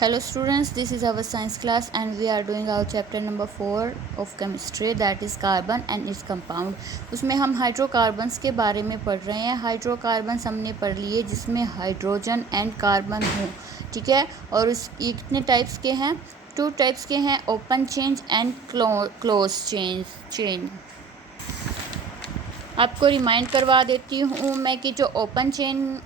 Hello students, this is our science class and we are doing our chapter number 4 of chemistry, that is carbon and its compound। उसमें हम hydrocarbons के बारे में पढ़ रहे हैं। हाइड्रोकार्बन्स हमने पढ़ लिए जिसमें हाइड्रोजन एंड कार्बन हो, ठीक है। और ये कितने टाइप्स के हैं? 2 टाइप्स के हैं, open chain and close chain. आपको रिमाइंड करवा देती हूँ मैं कि जो ओपन चेन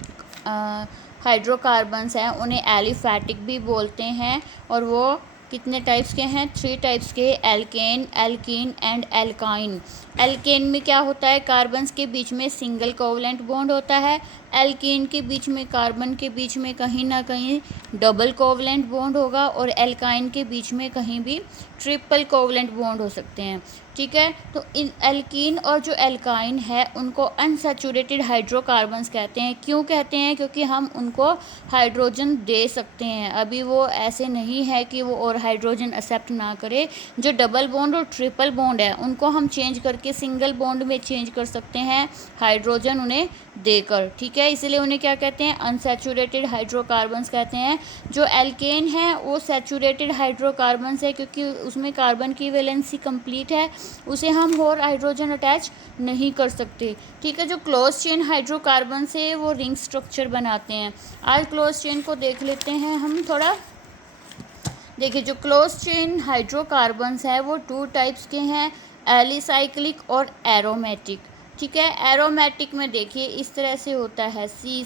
हाइड्रोकार्बन्स हैं उन्हें एलिफैटिक भी बोलते हैं और वो कितने टाइप्स के हैं? 3 टाइप्स के, alkane, alkene and alkyne. Alkane में क्या होता है? कार्बन्स के बीच में सिंगल कोवलेंट बॉन्ड होता है। एल्कीन के बीच में कार्बन के बीच में कहीं ना कहीं डबल कोवलेंट बॉन्ड होगा और एल्काइन के बीच में कहीं भी ट्रिपल कोवलेंट बॉन्ड हो सकते हैं, ठीक है। तो इन एल्कीन और जो एल्काइन है उनको अनसैचुरेटेड हाइड्रोकार्बन्स कहते हैं। क्यों कहते हैं? क्योंकि हम उनको हाइड्रोजन दे सकते हैं। अभी वो ऐसे नहीं है कि वो और हाइड्रोजन एक्सेप्ट ना करे। जो डबल बॉन्ड और ट्रिपल बॉन्ड है उनको हम चेंज करके सिंगल बॉन्ड में चेंज कर सकते हैं हाइड्रोजन उन्हें देकर, ठीक है। इसलिए उन्हें क्या कहते हैं? अनसैचुरेटेड हाइड्रोकार्बन्स कहते हैं। जो एल्केन है वो सैचुरेटेड हाइड्रोकार्बन्स है क्योंकि उसमें कार्बन की वैलेंसी कंप्लीट है, उसे हम और हाइड्रोजन अटैच नहीं कर सकते, ठीक है। जो क्लोज चेन हाइड्रोकार्बन से वो रिंग स्ट्रक्चर बनाते हैं। आज क्लोज चेन को देख लेते हैं हम थोड़ा। देखिए, जो क्लोज चेन हाइड्रोकार्बन्स है वो 2 टाइप्स के हैं, एलिसाइक्लिक और एरोमेटिक, ठीक है। एरोमेटिक में देखिए इस तरह से होता है, सी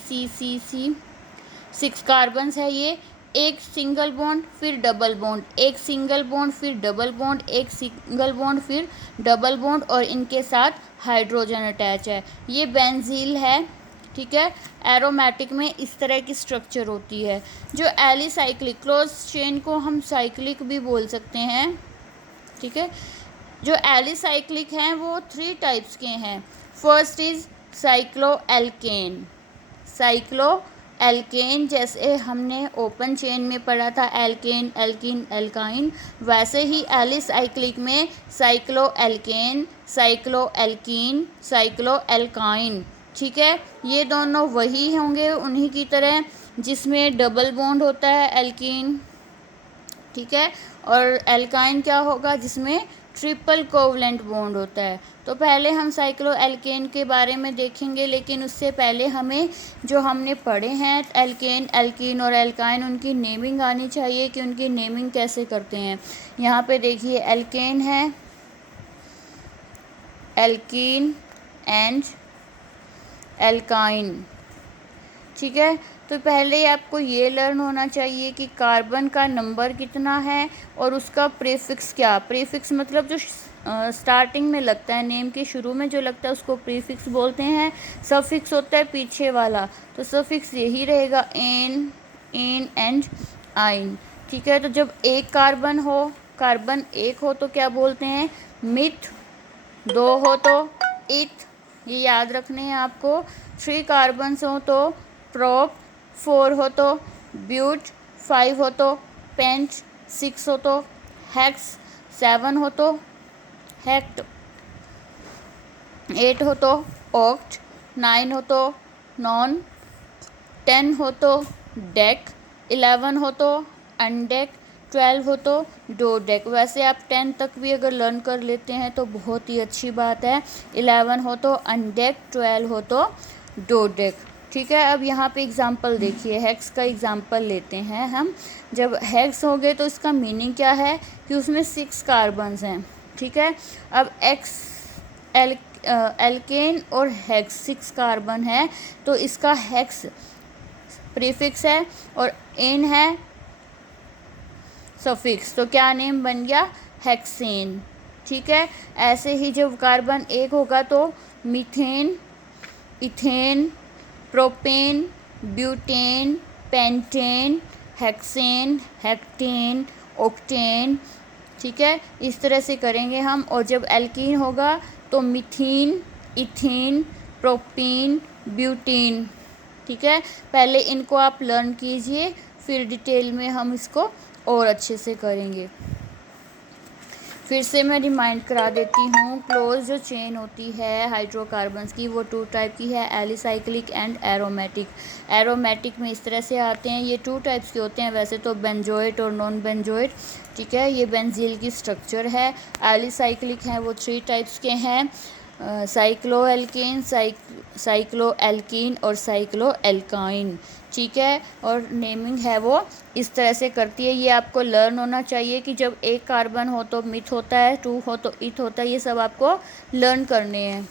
6 कार्बन्स है ये, एक सिंगल बॉन्ड फिर डबल बॉन्ड, एक सिंगल बॉन्ड फिर डबल बॉन्ड, एक सिंगल बॉन्ड फिर डबल बॉन्ड और इनके साथ हाइड्रोजन अटैच है। ये बेंजील है, ठीक है। एरोमेटिक में इस तरह की स्ट्रक्चर होती है। जो एलिसाइक्लिक, क्लोज चेन को हम साइक्लिक भी बोल सकते हैं, ठीक है। जो एलिसाइक्लिक हैं वो 3 टाइप्स के हैं। First is cycloalkane. साइक्लोएल्केन जैसे हमने ओपन चेन में पढ़ा था एल्केन, एल्कीन, एल्काइन, वैसे ही एलिसाइक्लिक में साइक्लोएल्केन, साइक्लोएल्कीन, साइक्लोएल्काइन, ठीक है। ये दोनों वही होंगे उन्हीं की तरह जिसमें डबल बॉन्ड होता है एल्कीन, ठीक है। और एल्काइन क्या होगा? जिसमें ट्रिपल कोवलेंट बॉन्ड होता है। तो पहले हम साइक्लोएल्केन के बारे में देखेंगे, लेकिन उससे पहले हमें जो हमने पढ़े हैं एल्केन, एल्कीन और एल्काइन, उनकी नेमिंग आनी चाहिए कि उनकी नेमिंग कैसे करते हैं। यहाँ पे देखिए एल्केन है, एल्कीन एंड एल्काइन, ठीक है। तो पहले आपको ये लर्न होना चाहिए कि कार्बन का नंबर कितना है और उसका प्रीफिक्स क्या। प्रीफिक्स मतलब जो स्टार्टिंग में लगता है, नेम के शुरू में जो लगता है उसको प्रीफिक्स बोलते हैं। सफिक्स होता है पीछे वाला, तो सफिक्स यही रहेगा, एन, एंड आइन, ठीक है। तो जब एक कार्बन एक हो तो क्या बोलते हैं? मिथ। 2 हो तो इथ, ये याद रखने हैं आपको। 3 कार्बन्स हो तो प्रोप, 4 हो तो ब्यूट, 5 हो तो पेंट, 6 हो तो हेक्स, 7 हो तो हेक्ट, 8 हो तो ऑक्ट, 9 हो तो नॉन, 10 हो तो डेक, 11 हो तो अनडेक, 12 हो तो डोडेक। वैसे आप 10 तक भी अगर लर्न कर लेते हैं तो बहुत ही अच्छी बात है। 11 हो तो अनडेक, 12 हो तो डोडेक, ठीक है। अब यहाँ पे एग्जांपल देखिए, हेक्स का एग्जांपल लेते हैं हम। जब हेक्स हो गए तो इसका मीनिंग क्या है कि उसमें 6 कार्बन्स हैं, ठीक है। अब एल्केन और हेक्स 6 कार्बन है तो इसका हेक्स प्रीफिक्स है और एन है सफिक्स, तो क्या नेम बन गया? हेक्सेन, ठीक है। ऐसे ही जब कार्बन एक होगा तो methane, ethane, propane, butane, pentane, hexane, heptane, octane, ठीक है। इस तरह से करेंगे हम। और जब एल्कीन होगा तो मिथीन, इथीन, प्रोपीन, ब्यूटीन, ठीक है। पहले इनको आप लर्न कीजिए, फिर डिटेल में हम इसको और अच्छे से करेंगे। फिर से मैं रिमाइंड करा देती हूँ, क्लोज जो चेन होती है हाइड्रोकार्बन्स की वो 2 टाइप की है, एलिसाइक्लिक एंड एरोमेटिक। एरोमेटिक में इस तरह से आते हैं, ये 2 टाइप्स के होते हैं वैसे तो, बेंजोएट और नॉन बेंजोएट। ठीक है, ये बेंजील की स्ट्रक्चर है। एलिसाइक्लिक हैं वो 3 टाइप्स के हैं, साइक्लो एल्केन, साइक्लो एल्कीन और साइक्लो एल्काइन। ठीक है, और नेमिंग है वो इस तरह से करती है। ये आपको लर्न होना चाहिए कि जब एक कार्बन हो तो मिथ होता है, 2 हो तो इथ होता है, ये सब आपको लर्न करने हैं।